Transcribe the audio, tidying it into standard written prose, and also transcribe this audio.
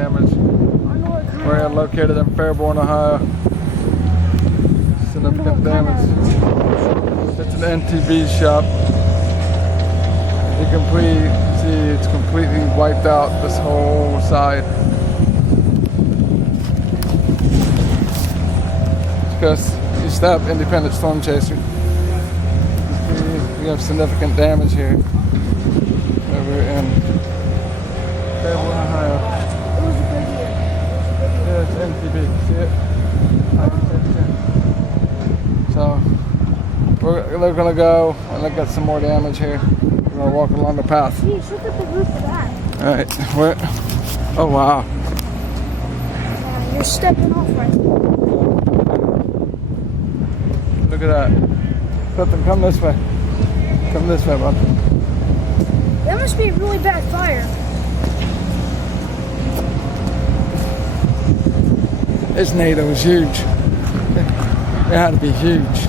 damage. We're located in Fairborn, Ohio. Significant damage. It's an NTV shop. You can see it's completely wiped out this whole side. Because you stop independent storm chaser. We have significant damage here. Over in Fairborn, Ohio. It was a good year. Yeah, it's NTV. See it? So they're gonna go and look at some more damage here. We're gonna walk along the path. Geez, look at the roof of that. All right, where? Oh wow! Yeah, you're stepping off right there. Look at that. Clifton, come this way. Come this way, bud. That must be a really bad fire. This NATO is huge. It had to be huge.